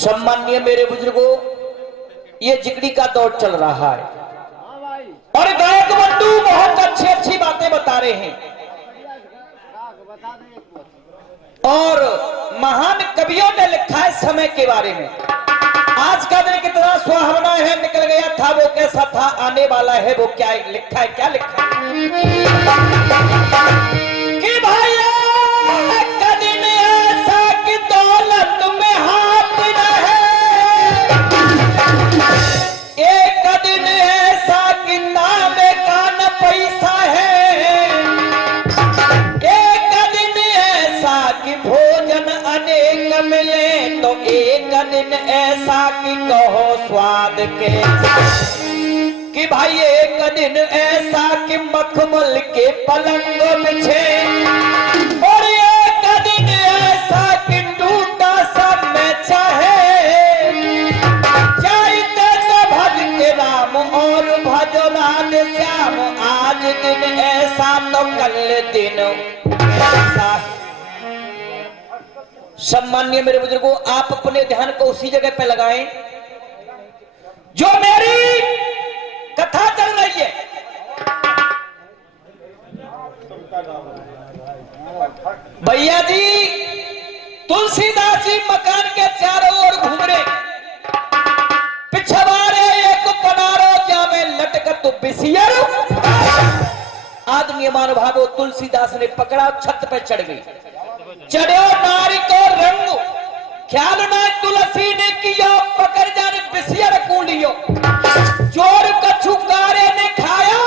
सम्माननीय मेरे बुजुर्गों, ये जिगड़ी का दौर चल रहा है और गायक बंधु बहुत अच्छी अच्छी बातें बता रहे हैं और महान कवियों ने लिखा है समय के बारे में। आज का दिन कितना सुहावना है, निकल गया था वो कैसा था, आने वाला है वो क्या लिखा है, क्या लिखा है कि भाई का दिन ऐसा कि दौलत में हाथ न है, एक दिन ऐसा कि नाम का न पैसा है, एक दिन ऐसा कि भोजन अनेक मिले, तो एक दिन ऐसा कि कहो स्वाद के, कि भाई एक दिन ऐसा कि मखमल के पलंग बिछे, और एक दिन ऐसा कि टूटा सब में चाहे, चाहते तो भज के राम और भजो राधे श्याम, आज दिन ऐसा तो कल दिन ऐसा। सम्माननीय मेरे बुजुर्गों, आप अपने ध्यान को उसी जगह पे लगाएं जो मेरी कथा चल रही है। भैया जी तुलसीदास जी मकान के चारों ओर घूम रहे, पिछवाड़े एक पनारो जावे लटकत बिसियर, आदमी महानुभावों तुलसीदास ने पकड़ा, छत पे चढ़ गई, चढ़ो नारी को रंग, ख्याल ना तुलसी ने किया, पकड़ जाने बिसियर को लियो, चोर कछु कारे ने खाया,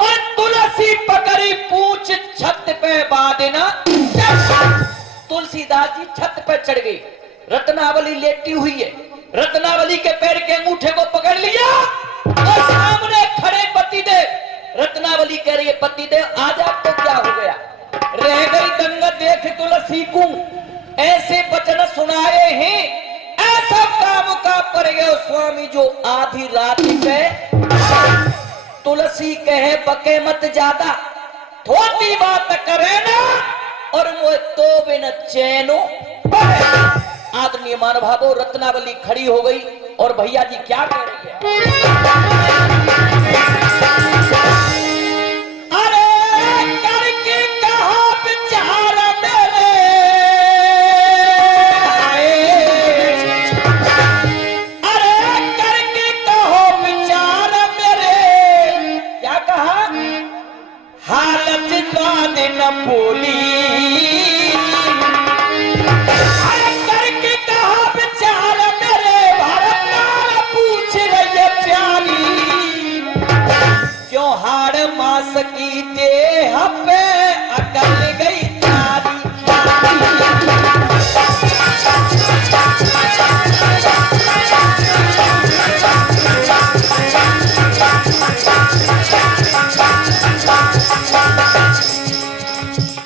और तुलसी पकड़ी पूछ छत पे बांधना। तुलसीदास जी छत पे चढ़ गई, रत्नावली लेटी हुई है, रत्नावली के पैर के अंगूठे को पकड़ लिया और सामने खड़े पतिदेव, रत्नावली कह रही है पतिदेव आज आपको क्या हो गया, रह गई दंगा देख तुलसी को, ऐसे वचन सुनाए हैं, ऐसा काम का पर गए स्वामी जो आधी रात पे। तुलसी कहे बके मत ज्यादा, थोड़ी बात करे ना, और वो तो बिन चैनो। आदमी महानुभावों रत्नावली खड़ी हो गई और भैया जी क्या कह रही है, करके कहा विचार मेरे, भारत पूछ रही प्यारी, क्यों हाड़ मास की देह पे अकल गई तारी।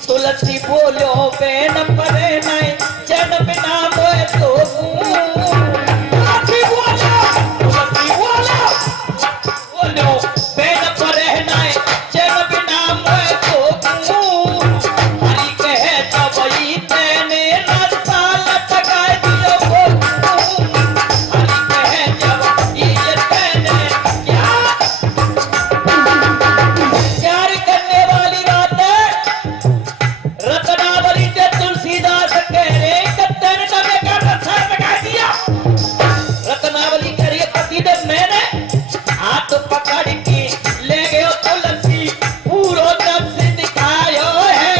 तुलसी बोलो बेन परे नहीं, जन बिना मोए तो तुलसी बोलो बेन परे नहीं, जन बिना मोए तो हरि कहे जबई तेने रास्ता लटका दियो बोल, हरि कहे जब ये तेने क्या प्यार करने वाली बात है। रत्नावली से तुलसीदास कह रहे कत्तन नवे का रसा लगा दिया, रत्नावली कह रही है पतिदेव मैंने हाथ पकड़ के ले गए तुलसी, पूरो दर्श दिखायो है।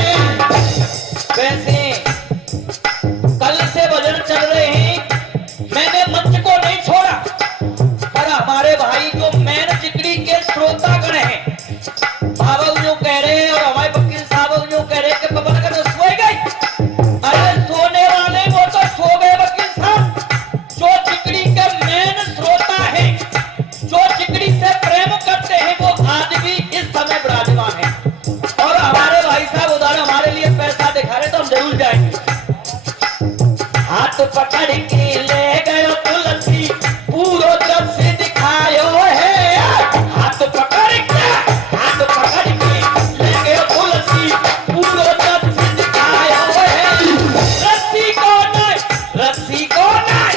वैसे कल से भजन चल रहे हैं, मैंने मंच को नहीं छोड़ा, पर हमारे भाई जो मैन चिकड़ी के श्रोतागण हैं, बाबा जो कह रहे हैं और हमारे वकील साहब जो कह रहे हैं कि बाबा का सो गई, अरे सोने वाले वो तो सो गए वकील साहब, जो चिकड़ी के मेन श्रोता है, जो चिकड़ी से प्रेम करते हैं, वो आज भी इस समय विराजमान है, और हमारे भाई साहब उधर हमारे लिए पैसा दिखा रहे तो हम जरूर जाएंगे। हाथ पकड़ के ले गए तुलसी, पूरो दर्श दिखायो है, हाथ पकड़ के ले गए तुलसी, पूरो दर्श दिखायो है। रस्सी को नहीं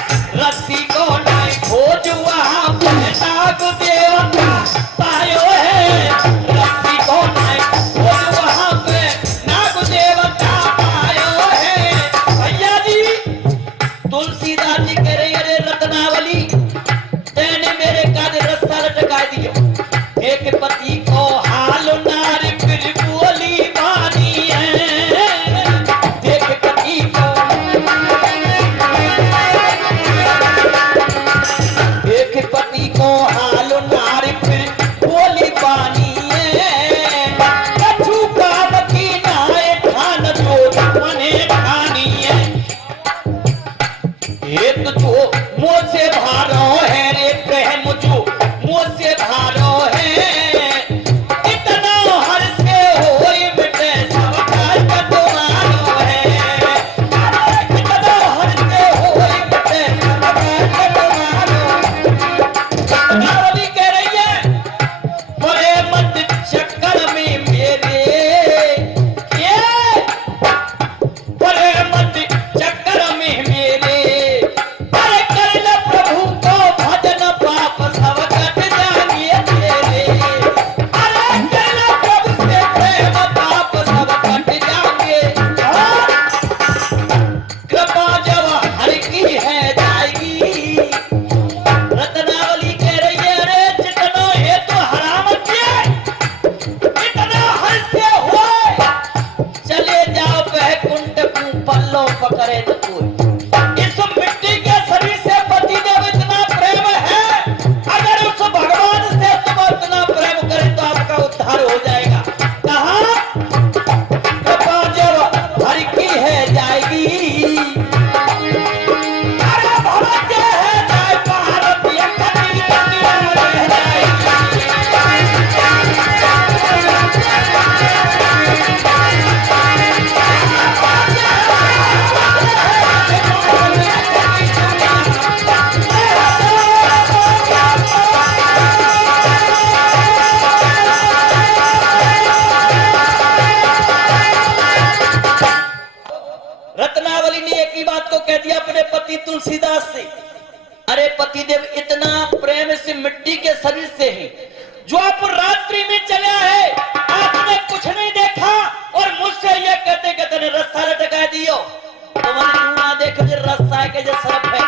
जो आप रात्रि में चला है, आपने कुछ नहीं देखा और मुझसे ये कहते कि तूने रास्ता लटका दियो, तो मैंने क्यों ना देखो जो रास्ता है कि जो सरफ है।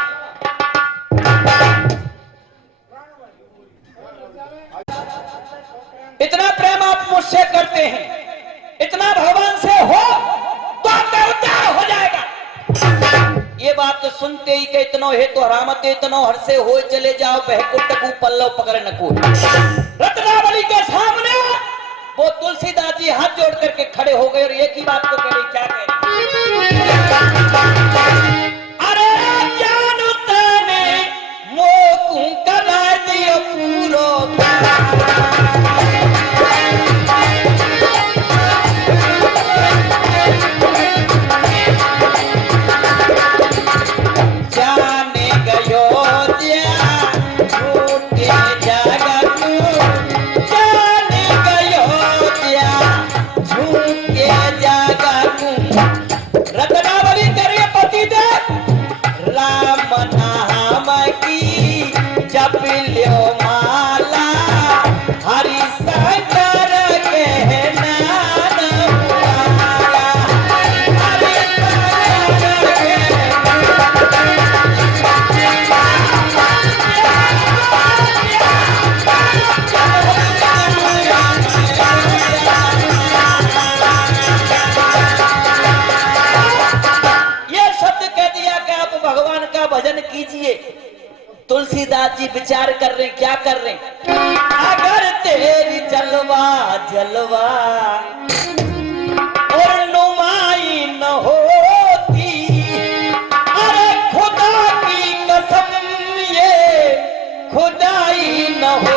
इतना प्रेम आप मुझसे करते हैं, इतना भगवान से हो तो आपका उद्धार हो जाएगा। ये बात तो सुनते ही के इतनो है तो हरामत इतनो हर से हो चले जाओ बहकुट को पल्लव पकड़ नको। रत्नावली के सामने वो तुलसीदास जी हाथ जोड़ करके खड़े हो गए और एक ही बात को कह रहे, क्या कह रहे? अरे जानू तने मोकू करा दियो पूरो तुलसीदास जी विचार कर रहे, क्या कर रहे? अगर तेरी जलवा जलवा और नुमाई न होती, अरे खुदा की कसम ये खुदाई न हो।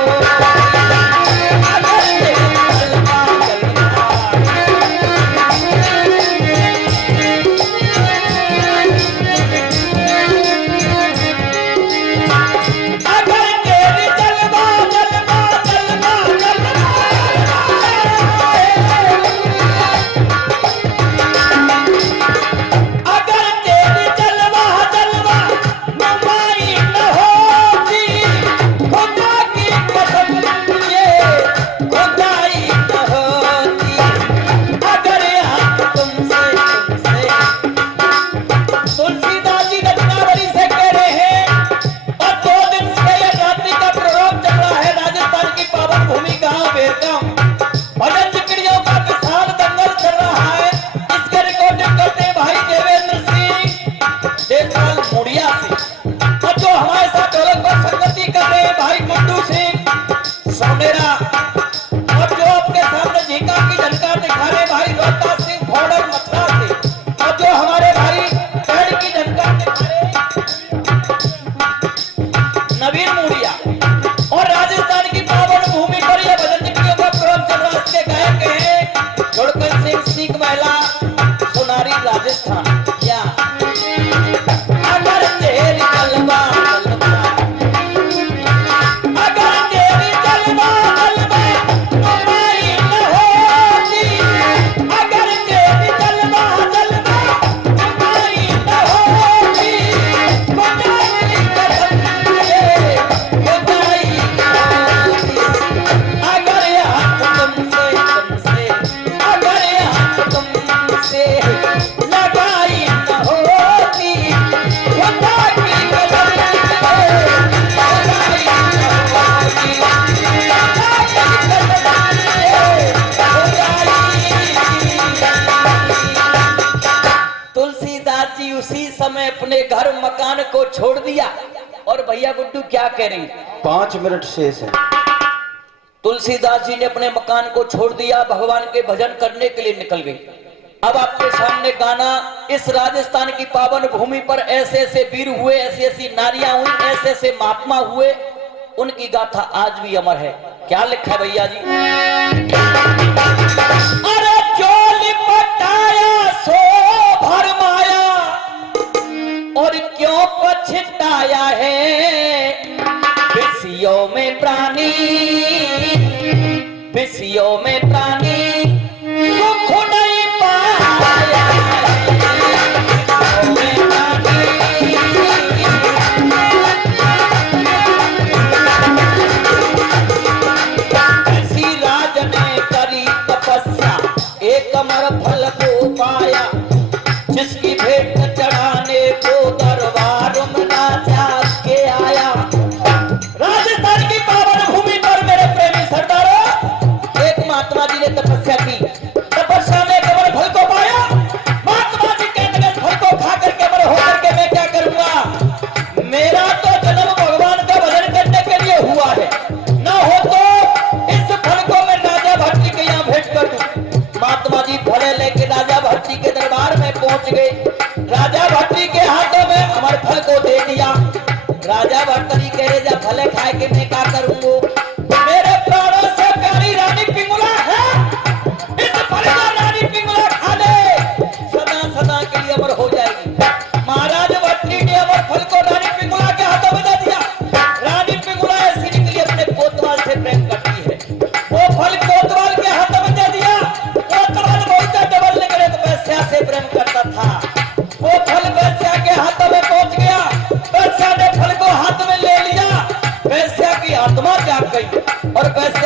अपने घर मकान को छोड़ दिया और भैया गुड्डू क्या कह रही? 5 मिनट शेष है। तुलसीदास जी ने अपने मकान को छोड़ दिया, भगवान के भजन करने के लिए निकल गई। अब आपके सामने गाना, इस राजस्थान की पावन भूमि पर ऐसे ऐसे वीर हुए, ऐसी ऐसी नारियां हुई, ऐसे ऐसे महात्मा हुए, उनकी गाथा आज भी अमर है। क्या लिखा है भैया जी? अरे जो लिपटाया सो भरमाया और क्यों पछताया है, विषयों में प्राणी, विषयों में प्राणी सुख नहीं पाया, विषयों में प्राणी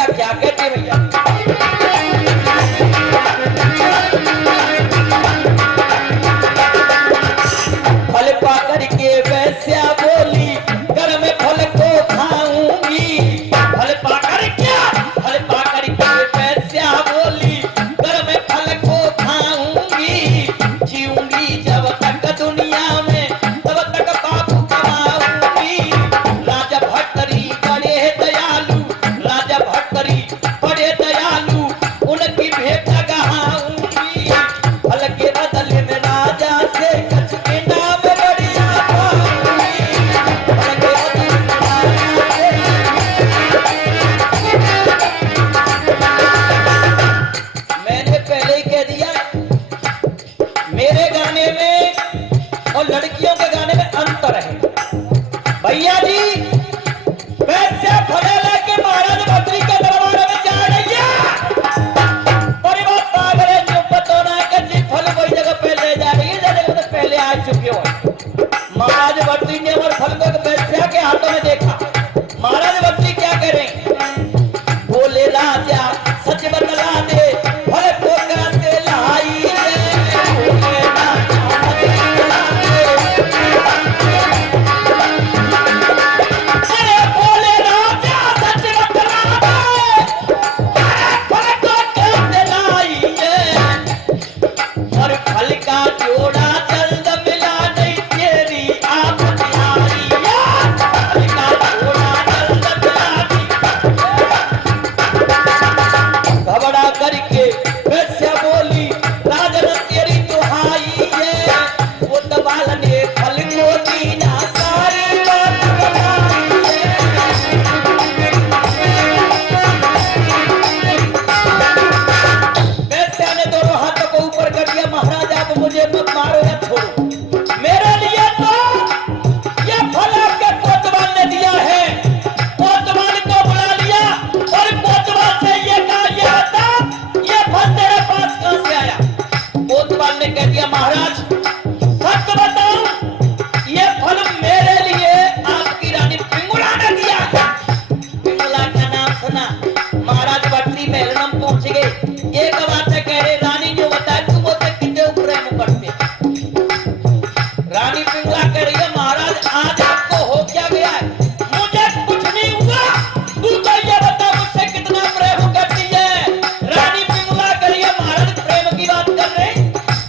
वैश्या क्या कहती है भैया? फल पा करके वैश्या बोली घर में फल को खाऊंगी। फल पा करके वैश्या बोली घर में फल को खाऊंगी। जीऊंगी जब तक दुनिया में तब तक बाबू कमाऊंगी। राजा भट्टरी बड़े दयालु, राजा भट्टरी बड़े दयालु, उनकी भेंट गहाऊंगी। फल के बदले में राजा से कछ के नाम बढ़िया पाऊंगी। फल के बदले में राजा से मैंने पहले ही कह दिया मेरे गाने में और लड़कियों के गाने में अंतर है भैया जी। वैसे फले लेके महाराज भट्टरी के दरबार में जा रही है। परिवार पागल है जो बतौना है कि फल वही जगह पे ले जा रही है जगह तो पहले आ चुके हो। महाराज भट्टरी ने और फल को वैश्या के हाथों में देखा। महाराज भट्टरी क्या करें? बोले राजा सच बतला दे फल को कैसे लाई है। बोले राजा सच बतला दे। अरे बोले राजा सच बतला दे फल को कैसे लाई है। और फल का जोड़ा जल्द मिला नहीं तेरी आप प्यारी है। फल का जोड़ा जल्द मिला नहीं। घबरा करके वैश्या बोली राजन तेरी दुहाई है। वो दबाल ने फल को दीना सारी बात बताई है। वैश्या ने दोनों हाथों को ऊपर कर दिया। महाराज आप मुझे मत मारो या छोड़ो, मेरे लिए तो ये फल आपके कोतवाल ने दिया है। कोतवाल को बुला लिया और कोतवाल से ये कहा ये बता ये फल तेरे पास कहां से आया? कोतवाल ने कह दिया महाराज सच बताऊं ये फल मेरे लिए आपकी रानी पिंगुला ने दिया है। पिंगुला का नाम सुना महाराज भट्टरी महलम पहुंच गए। एक बात है कह रहे रानी जो बताए तुम बोलते कितने प्रेम करते। रानी पिंगला कह रही है महाराज आज आपको हो क्या गया है? मुझे कुछ नहीं हुआ, तू तो ये बता मुझसे कितना प्रेम करती है। रानी पिंगला कह रही है महाराज प्रेम की बात कर रहे हैं,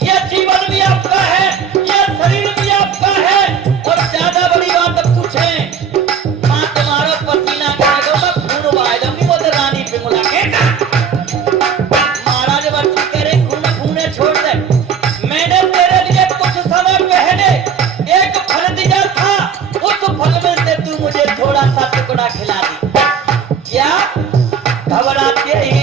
ये जीवन भी आपका है, ये शरीर भी आपका है। और ज्यादा बड़ी बात पूछे मां तुम्हारा पसीना करेगा मैं खून बहा दूंगी। वो तो रानी पिंगला कहता महाराज भट्टरी कह रहे खून खूने छोड़ दे। मैंने तेरे लिए कुछ समय पहले एक फल दिया था, उस फल में से तू मुझे थोड़ा सा टुकड़ा खिला दी। क्या घबराते ही